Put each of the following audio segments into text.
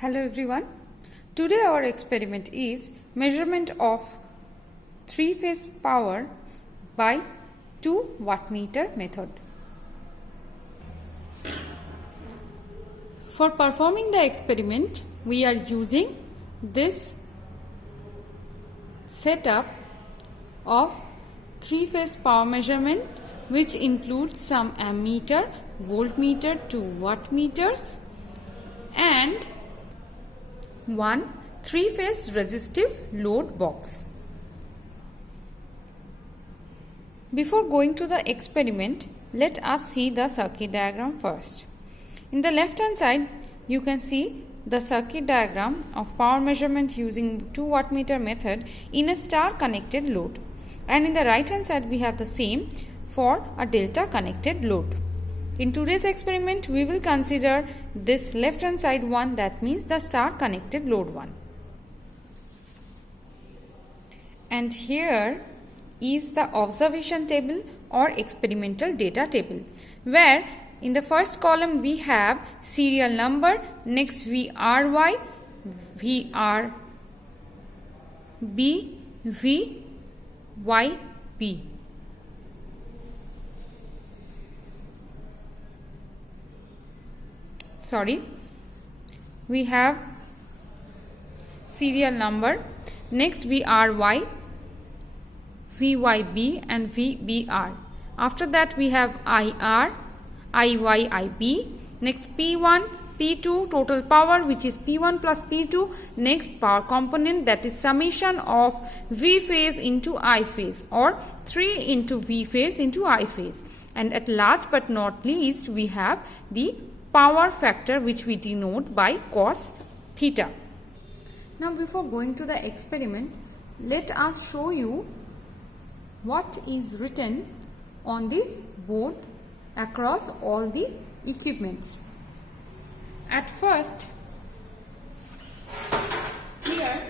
Hello everyone. Today our experiment is measurement of three-phase power by 2 wattmeter method. For performing the experiment, we are using this setup of three-phase power measurement, which includes some ammeter, voltmeter, 2 wattmeters and one three-phase resistive load box. Before going to the experiment, let us see the circuit diagram first. In the left hand side, you can see the circuit diagram of power measurement using 2 wattmeter method in a star connected load. And in the right hand side, we have the same for a delta connected load. In today's experiment, we will consider this left hand side one, that means the star connected load one. And here is the observation table or experimental data table, where in the first column we have serial number, next VRY, VRB, VYB. We have serial number, next VRY, VYB and VBR. After that we have IR, IY, IB. Next P1, P2 total power, which is P1 plus P2. Next power component, that is summation of V phase into I phase, or 3 into V phase into I phase. And at last but not least, we have the power factor, which we denote by cos theta. Now before going to the experiment, let us show you what is written on this board across all the equipments. At first, here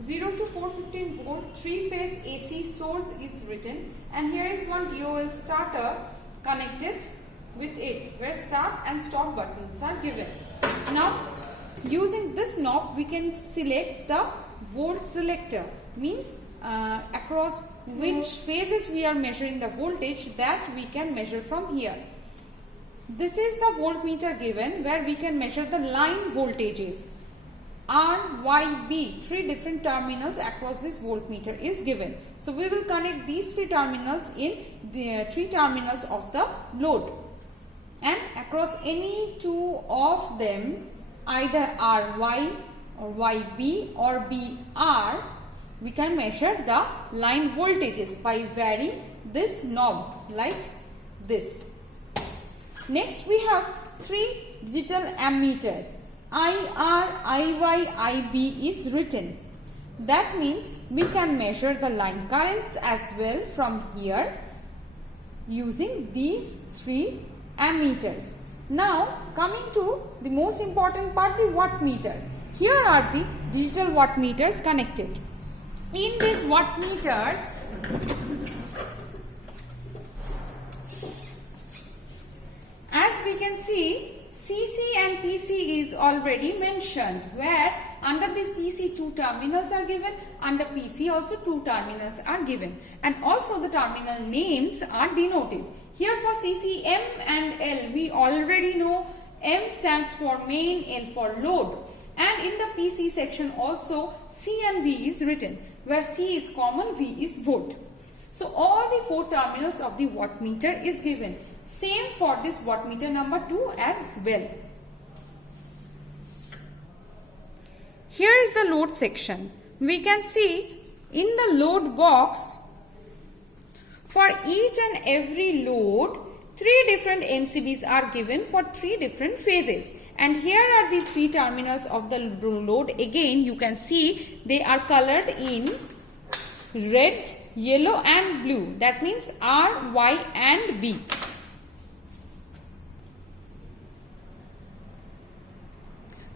0 to 415 volt 3-phase AC source is written, and here is one DOL starter connected with it, where start and stop buttons are given. Now using this knob we can select the volt selector, means across which phases we are measuring the voltage, that we can measure from here. This is the voltmeter given, where we can measure the line voltages. R, Y, B, 3 different terminals across this voltmeter is given. So we will connect these 3 terminals in the 3 terminals of the load, and across any 2 of them, either RY or YB or BR, we can measure the line voltages by varying this knob like this. Next we have 3 digital ammeters. IR, IY, IB is written. That means we can measure the line currents as well from here using these 3 ammeters. Now coming to the most important part, the wattmeter. Here are the digital wattmeters connected. In these wattmeters, as we can see, CC and PC is already mentioned, where under the CC 2 terminals are given, under PC also 2 terminals are given, and also the terminal names are denoted. Here for CC, M and L, we already know M stands for main, L for load, and in the PC section also C and V is written, where C is common, V is volt. So all the 4 terminals of the wattmeter is given. Same for this wattmeter number 2 as well. Here is the load section. We can see in the load box, for each and every load, 3 different MCBs are given for 3 different phases. And here are the 3 terminals of the load. Again, you can see they are colored in red, yellow and blue. That means R, Y and B.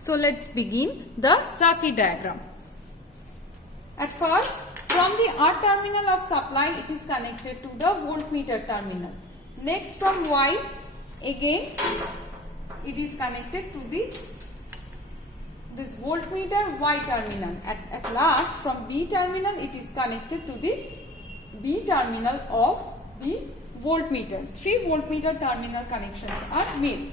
So let's begin the circuit diagram. At first, from the R terminal of supply, it is connected to the voltmeter terminal. Next from Y, again it is connected to this voltmeter Y terminal. At last, from B terminal, it is connected to the B terminal of the voltmeter. 3 voltmeter terminal connections are made.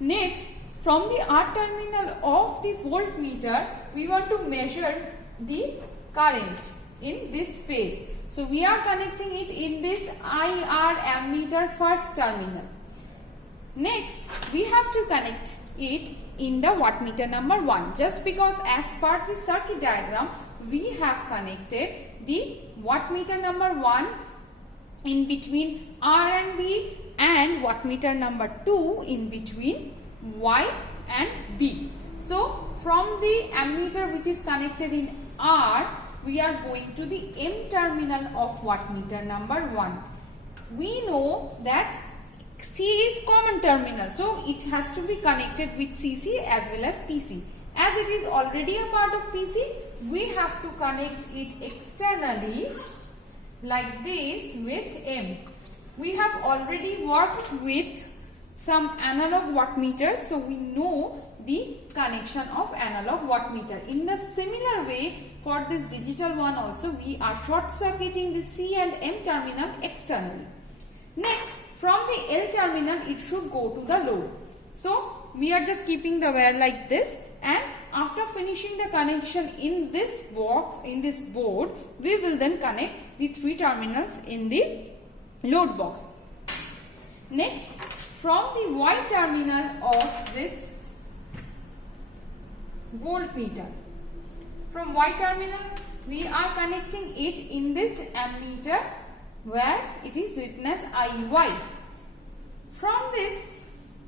Next, from the R terminal of the voltmeter, we want to measure the current in this phase. So we are connecting it in this IR ammeter first terminal. Next, we have to connect it in the wattmeter number 1. Just because as per the circuit diagram, we have connected the wattmeter number 1 in between R and B, and wattmeter number 2 in between Y and B. So from the ammeter which is connected in R, we are going to the M terminal of wattmeter number 1. We know that C is common terminal, so it has to be connected with CC as well as PC. As it is already a part of PC, we have to connect it externally like this with M. We have already worked with some analog wattmeters, so we know the connection of analog wattmeter. In the similar way, for this digital one also, we are short circuiting the C and M terminal externally. Next, from the L terminal, it should go to the load. So we are just keeping the wire like this, and after finishing the connection in this box, in this board, we will then connect the 3 terminals in the load box. Next, from the Y terminal of this voltmeter, from Y terminal, we are connecting it in this ammeter where it is written as IY. From this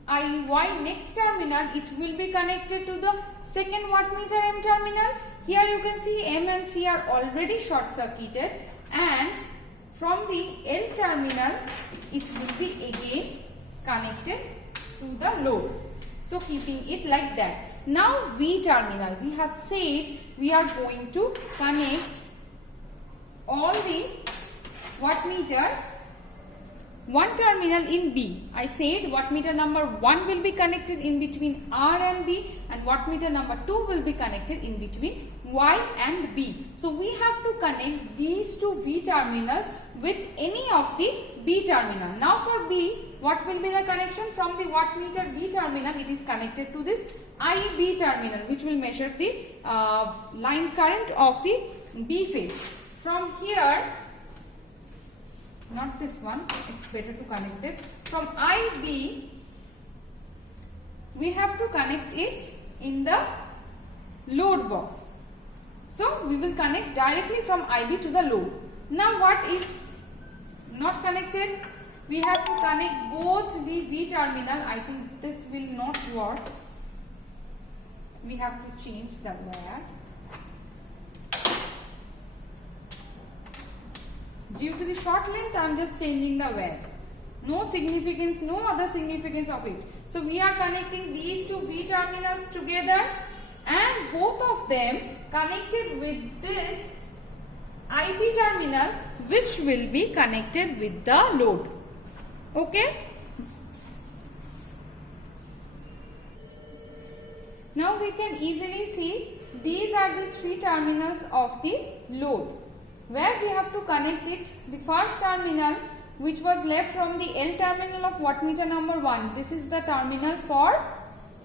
IY next terminal, it will be connected to the second wattmeter M terminal. Here you can see M and C are already short circuited, and from the L terminal, it will be again connected to the load. So keeping it like that. Now V terminal, we have said we are going to connect all the wattmeters, one terminal in B. I said wattmeter number 1 will be connected in between R and B, and wattmeter number 2 will be connected in between Y and B. So we have to connect these 2 V terminals with any of the B terminal. Now for B, what will be the connection? From the wattmeter B terminal, it is connected to this IB terminal, which will measure the line current of the B phase. From here, not this one, it's better to connect this. From IB, we have to connect it in the load box. So we will connect directly from IB to the load. Now what is not connected? We have to connect both the V terminal. I think this will not work. We have to change the wire. Due to the short length, I am just changing the wire. No significance, no other significance of it. So we are connecting these 2 V terminals together, and both of them connected with this IB terminal, which will be connected with the load. Okay. Now we can easily see these are the 3 terminals of the load, where we have to connect it. The first terminal, which was left from the L terminal of wattmeter number 1, this is the terminal for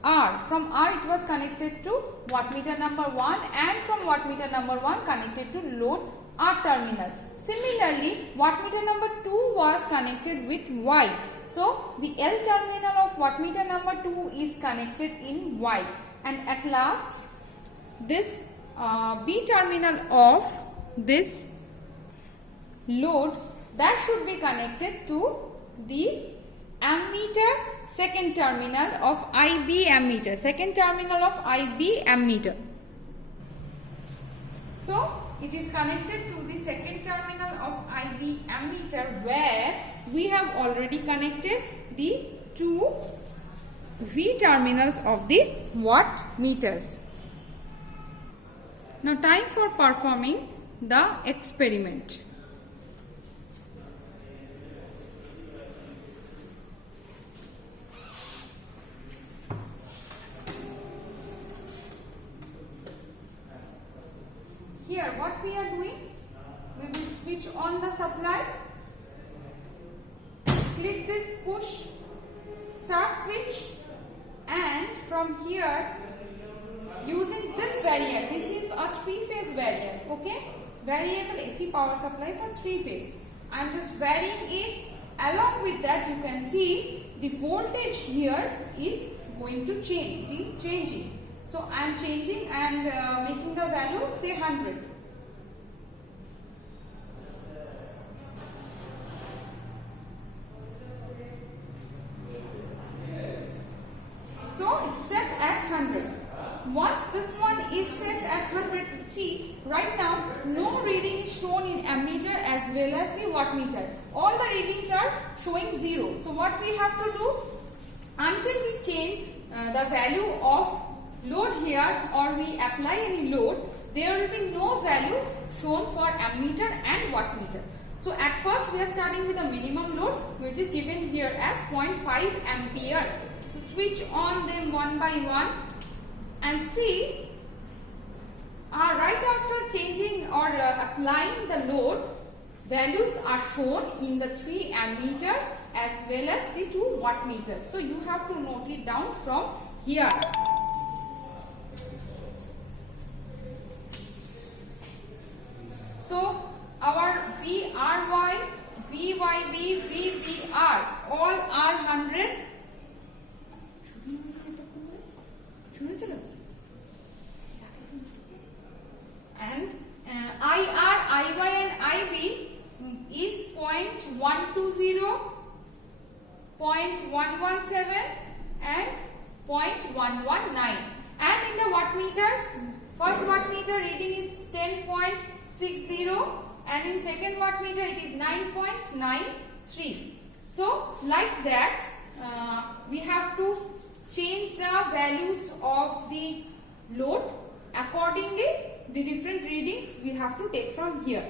R. From R, it was connected to wattmeter number 1, and from wattmeter number 1 connected to load R terminal. Similarly, wattmeter number 2 was connected with Y. So the L terminal of wattmeter number 2 is connected in Y. And at last, this B terminal of this load, that should be connected to the ammeter second terminal of IB ammeter. Second terminal of IB ammeter. So it is connected to the second terminal of IB ammeter, where we have already connected the 2 V terminals of the watt meters. Now time for performing the experiment. we are doing? We will switch on the supply. Click this push start switch, and from here, using this variant, this is a 3-phase variant, okay? Variable AC power supply for 3-phase. I am just varying it. Along with that, you can see the voltage here is going to change. It is changing. So I am changing and making the value say 100. So it's set at 100. Once this one is set at 100, see right now no reading is shown in ammeter as well as the wattmeter. All the readings are showing 0. So what we have to do, until we change the value of load here or we apply any load, there will be no value shown for ammeter and wattmeter. So at first we are starting with a minimum load, which is given here as 0.5 ampere. So switch on them one by one and see, right after changing or applying the load, values are shown in the 3 ammeters as well as the 2 wattmeters. So you have to note it down from here. So our VRY, VYB, VBR all are 100. And IR, IY and IB is 0.120, 0.117 and 0.119. And in the wattmeters, first wattmeter reading is 10.60 and in second wattmeter it is 9.93. So like that, we have to change the values of the load accordingly. The different readings we have to take from here.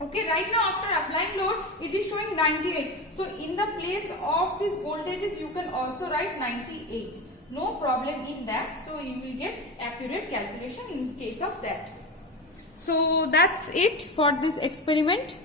Okay, right now after applying load, it is showing 98. So in the place of these voltages, you can also write 98. No problem in that. So you will get accurate calculation in case of that. So that's it for this experiment.